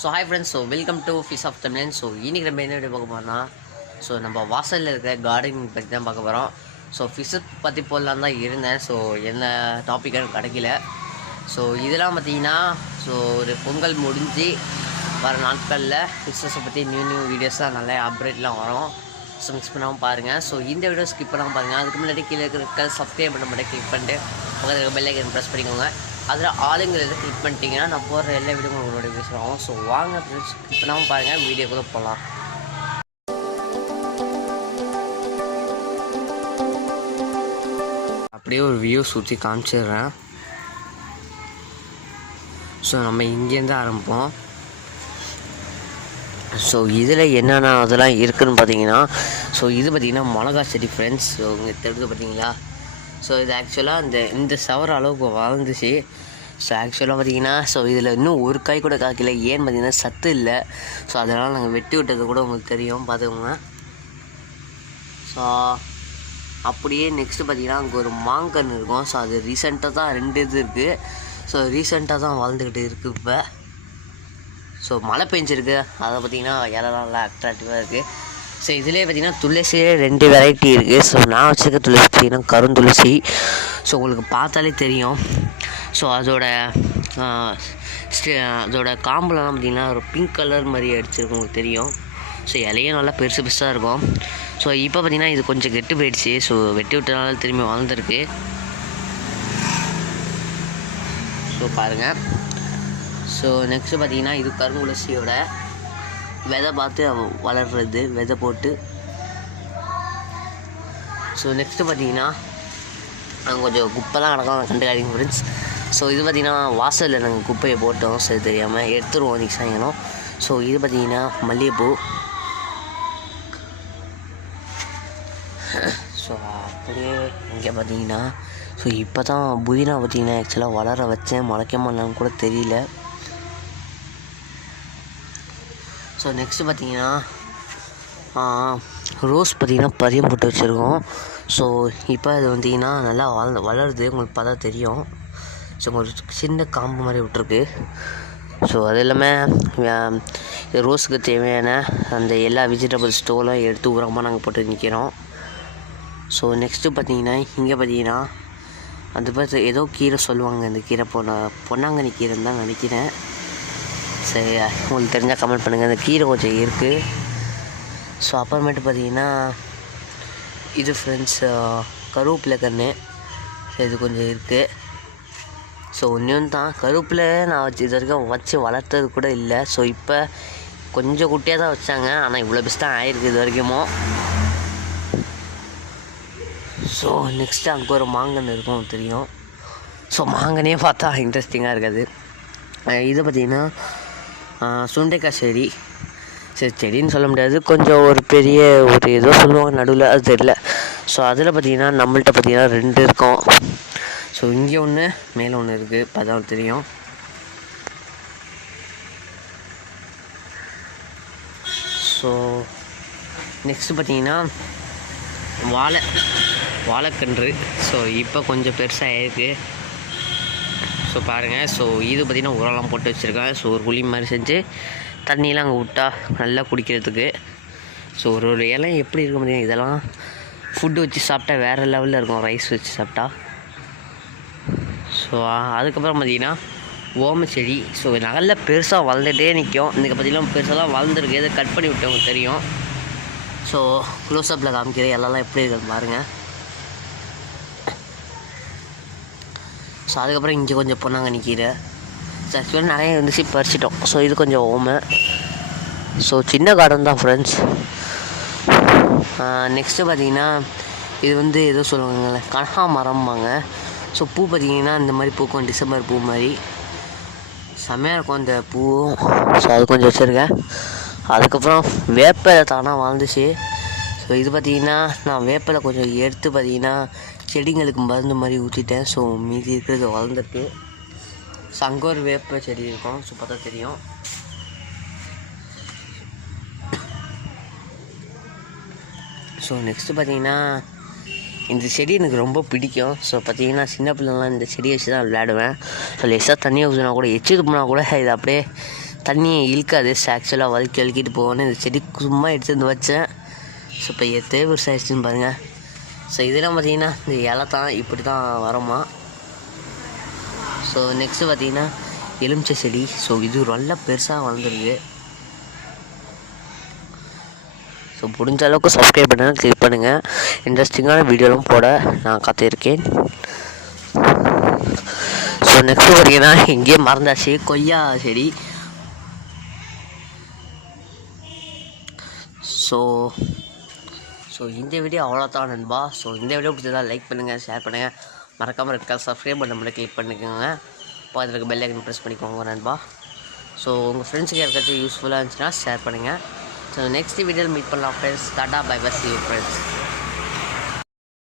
So hi friends, so welcome to fish of Tamilan. So இன்றைக்கி நம்ம என்ன வீடியோ பார்க்க போகிறோம்னா, ஸோ நம்ம வாசலில் இருக்கிற கார்டனிங் பற்றி தான் பார்க்க போகிறோம். ஸோ ஃபிஷ்ஷை பற்றி போடலாம் தான் இருந்தேன். ஸோ என்ன டாபிக் எனக்கு கிடைக்கல. ஸோ இதெல்லாம் பார்த்தீங்கன்னா ஸோ ஒரு பொங்கல் முடிஞ்சு வர நாட்களில் ஃபிஷ்ஷஸை பற்றி நியூ வீடியோஸ்லாம் நல்லா அப்டேட்லாம் வரும். ஸோ மிக்ஸ் பண்ணாமல் பாருங்கள். ஸோ இந்த வீடியோ ஸ்கிப் பண்ணாமல் பாருங்கள். அதுக்கு முன்னாடி கீழே இருக்கிற சப்ஸ்கிரைப் பண்ண மட்டும் கிளிக் பண்ணிட்டு பக்கத்தில் பெல் ஐக்கன் ப்ரெஸ் பண்ணிக்கோங்க. அதில் ஆளுங்கிறத கிளிக் பண்ணிட்டீங்கன்னா நான் போடுற எல்லா வீடியோவும் உங்களோட பேசுகிறோம். ஸோ வாங்க ஃப்ரெண்ட்ஸ், கிளிக் பண்ணாமல் பாருங்கள், வீடியோக்குள்ளே போகலாம். அப்படியே ஒரு வியூ சுற்றி காமிச்சிடுறேன். ஸோ நம்ம இங்கேருந்து ஆரம்பிப்போம். ஸோ இதில் என்னென்ன அதெல்லாம் இருக்குதுன்னு பார்த்தீங்கன்னா, ஸோ இது பார்த்திங்கன்னா மிளகா செடி ஃப்ரெண்ட்ஸ். ஸோ இங்கே தெரிஞ்சு பார்த்தீங்களா? ஸோ இது ஆக்சுவலாக இந்த சவர அளவுக்கு வளர்ந்துச்சு. ஸோ ஆக்சுவலாக பார்த்திங்கன்னா ஸோ இதில் இன்னும் ஒரு காய் கூட காய்க்கல. ஏன்னு பார்த்திங்கன்னா சத்து இல்லை. ஸோ அதனால் நாங்கள் வெட்டி விட்டது கூட உங்களுக்கு தெரியும், பார்த்துக்கோங்க. ஸோ அப்படியே நெக்ஸ்ட்டு பார்த்திங்கன்னா அங்கே ஒரு மாங்கன்று இருக்கும். ஸோ அது ரீசெண்டாக தான் 2 இது இருக்குது. ஸோ ரீசெண்டாக தான் வளர்ந்துக்கிட்டு இருக்குது இப்போ. ஸோ மழை பெஞ்சிருக்கு, அதை பார்த்திங்கன்னா இலலாம் நல்லா அட்ராக்டிவாக இருக்குது. ஸோ இதிலே பார்த்திங்கன்னா துளசியே 2 வெரைட்டி இருக்குது. ஸோ நான் வச்சுருக்க துளசி பார்த்திங்கன்னா கருந்துளசி. ஸோ உங்களுக்கு பார்த்தாலே தெரியும். ஸோ அதோட காம்புலாம் பார்த்திங்கன்னா ஒரு பிங்க் கலர் மாதிரி அடிச்சிருக்கும், உங்களுக்கு தெரியும். ஸோ இலையும் நல்லா பெருசு பெருசாக இருக்கும். ஸோ இப்போ பார்த்திங்கன்னா இது கொஞ்சம் கெட்டு போயிடுச்சு. ஸோ வெட்டி விட்டனால திரும்பி வளர்ந்துருக்கு. ஸோ பாருங்கள். ஸோ நெக்ஸ்ட்டு பார்த்திங்கன்னா இது கருந்துளசியோட விதை பார்த்து வளர்கிறது, விதை போட்டு. ஸோ நெக்ஸ்ட்டு பார்த்திங்கன்னா நாங்கள் கொஞ்சம் குப்பைலாம் கிடக்கும், கண்டுக்காதீங்க ஃப்ரெண்ட்ஸ். ஸோ இது பார்த்திங்கன்னா வாசலில் நாங்கள் குப்பையை போட்டோம். சரி தெரியாமல் எடுத்துருவோம் இன்றைக்கி சாயங்காலம். ஸோ இது பார்த்திங்கன்னா மல்லிகைப்பூ. ஸோ அப்படியே இங்கே பார்த்திங்கன்னா ஸோ இப்போ தான் புதினா பார்த்திங்கன்னா ஆக்சுவலாக வளர வச்சேன், முளைக்கமான்னு கூட தெரியல. ஸோ நெக்ஸ்ட்டு பார்த்திங்கன்னா ரோஸ் பார்த்திங்கன்னா பதியம் போட்டு வச்சுருக்கோம். ஸோ இப்போ அது பார்த்திங்கன்னா நல்லா வளருது, உங்களுக்கு பார்த்தா தெரியும். ஸோ ஒரு சின்ன காம்பு மாதிரி விட்ருக்கு. ஸோ அது இல்லாமல் ரோஸுக்கு தேவையான அந்த எல்லா வெஜிடபிள் ஸ்டோலாம் எடுத்து உரமாக நாங்கள் போட்டு நிற்கிறோம். ஸோ நெக்ஸ்ட்டு பார்த்திங்கன்னா இங்கே பார்த்திங்கன்னா அந்த பார்த்து ஏதோ கீரை சொல்லுவாங்க, அந்த கீரை பொன்னாங்கண்ணி கீரைன்னு தான் நினைக்கிறேன். சரி, உங்களுக்கு தெரிஞ்சால் கமெண்ட் பண்ணுங்கள். அந்த கீரை கொஞ்சம் இருக்குது. ஸோ அப்புறமேட்டு பார்த்திங்கன்னா இது ஃப்ரெண்ட்ஸ் கருவேப்பிலை கன்று. ஸோ இது கொஞ்சம் இருக்குது. ஸோ ஒன்றும் தான் கருவேப்பிலை நான் இது வரைக்கும் வச்சு வளர்த்தது கூட இல்லை. ஸோ இப்போ கொஞ்சம் குட்டியாக தான் வச்சாங்க, ஆனால் இவ்வளோ பெஸ்ட் தான் ஆயிருக்கு இது வரைக்கும். ஸோ நெக்ஸ்ட்டு அங்கே ஒரு மாங்கன்று இருக்கும், தெரியும். ஸோ மாங்கனே பார்த்தா இன்ட்ரெஸ்டிங்காக இருக்காது. இது பார்த்திங்கன்னா சுண்டைக்காய் செடி. சரி, செடின்னு சொல்ல முடியாது, கொஞ்சம் ஒரு பெரிய ஒரு ஏதோ சொல்லுவாங்க நடுவில், அது தெரியல. ஸோ அதில் பார்த்திங்கன்னா நம்மள்கிட்ட பார்த்திங்கன்னா 2 இருக்கும். ஸோ இங்கே ஒன்று மேலே ஒன்று இருக்குது, பார்த்தா தெரியும். ஸோ நெக்ஸ்ட்டு பார்த்திங்கன்னா வாழைக்கன்று. ஸோ இப்போ கொஞ்சம் பெருசாக ஆகிருக்கு. ஸோ பாருங்கள். ஸோ இது பார்த்திங்கன்னா உரம்லாம் போட்டு வச்சுருக்கேன். ஸோ ஒரு குழி மாதிரி செஞ்சு தண்ணியெலாம் அங்கே விட்டால் நல்லா குடிக்கிறதுக்கு. ஸோ ஒரு இலை எப்படி இருக்க முடியும், இதெல்லாம் ஃபுட்டு வச்சு சாப்பிட்டா வேறு லெவலில் இருக்கும், ரைஸ் வச்சு சாப்பிட்டா. ஸோ அதுக்கப்புறம் பார்த்திங்கன்னா ஓம செடி. ஸோ நல்லா பெருசாக வளர்ந்துகிட்டே நிற்கும். இன்றைக்கி பார்த்திங்கன்னா பெருசாலாம் வளர்ந்துருக்கு, எதை கட் பண்ணி விட்டவங்க தெரியும். ஸோ க்ளோஸ்அப்பில் காமிக்கிறேன் எல்லாம் எப்படி இருக்குது பாருங்கள். ஸோ அதுக்கப்புறம் இங்கே கொஞ்சம் பொன்னாங்கண்ணி கீரை. ஸோ ஆக்சுவலாக நிறைய இருந்துச்சு, பறிச்சிட்டோம். ஸோ இது கொஞ்சம் ஓமை. ஸோ சின்ன கார்டன் தான் ஃப்ரெண்ட்ஸ். நெக்ஸ்ட்டு பார்த்திங்கன்னா இது ஏதோ சொல்லுவாங்கள்ல கனகாமரம்பாங்க. ஸோ பூ பார்த்திங்கன்னா இந்த மாதிரி பூக்கும், டிசம்பர் பூ மாதிரி செம்மையாக இருக்கும் அந்த பூவும். ஸோ அது கொஞ்சம் வச்சுருக்கேன். அதுக்கப்புறம் வேப்பிலை தானாக வாழ்ந்துச்சு. ஸோ இது பார்த்திங்கன்னா நான் வேப்பிலை கொஞ்சம் எடுத்து பார்த்திங்கன்னா செடிங்களுக்கு மருந்து மாதிரி ஊற்றிட்டேன். ஸோ மீதி இருக்கிறது வளர்ந்துருக்கு. ஸோ அங்கே ஒரு வேப்ப செடி இருக்கும். ஸோ பார்த்தா தெரியும். ஸோ நெக்ஸ்ட்டு பார்த்திங்கன்னா இந்த செடி எனக்கு ரொம்ப பிடிக்கும். ஸோ பார்த்திங்கன்னா சின்ன பிள்ளைங்களாம் இந்த செடியை வச்சு தான் விளையாடுவேன். ஸோ லேசாக தண்ணியை ஊற்றினா கூட எச்சு துப்புனா கூட இதை அப்படியே தண்ணி இழுக்காது, ஆக்சுவலாக வழுக்கி வழுக்கிட்டு போகணுன்னு இந்த செடி சும்மா எடுத்து வந்து வச்சேன். ஸோ இப்போ எத்தனை வருஷம் ஆயிடுச்சுன்னு பாருங்கள். ஸோ இதெல்லாம் பார்த்திங்கன்னா இந்த இலை தான் இப்படி தான் வரமா. ஸோ நெக்ஸ்ட்டு பார்த்திங்கன்னா எலுமிச்சை செடி. ஸோ இது நல்லா பெருசாக வளர்ந்துருக்கு. ஸோ முடிஞ்ச அளவுக்கு சப்ஸ்கிரைப் பண்ணுங்கள், கிளிக் பண்ணுங்கள். இன்ட்ரெஸ்டிங்கான வீடியோலாம் போட நான் காத்திருக்கேன். ஸோ நெக்ஸ்ட்டு பார்த்திங்கன்னா இங்கேயே மறந்தாச்சு கொய்யா செடி. ஸோ இந்த வீடியோ அவ்வளோதான் நண்பா. ஸோ இந்த வீடியோ பிடிச்சதா லைக் பண்ணுங்கள், ஷேர் பண்ணுங்கள், மறக்காமல் இருக்க சப்ஸ்கிரைப் பண்ண முடியல கிளிக் பண்ணிக்கோங்க. பக்கத்தில் இருக்க பெல் ஐக்கன் ப்ரெஸ் பண்ணிக்கோங்க நண்பா. ஸோ உங்கள் ஃப்ரெண்ட்ஸுக்கு யாருக்காச்சும் யூஸ்ஃபுல்லாக இருந்துச்சுன்னா ஷேர் பண்ணுங்கள். ஸோ நெக்ஸ்ட் வீடியோவில் மீட் பண்ணலாம் friends. Tata bye bye, see you friends.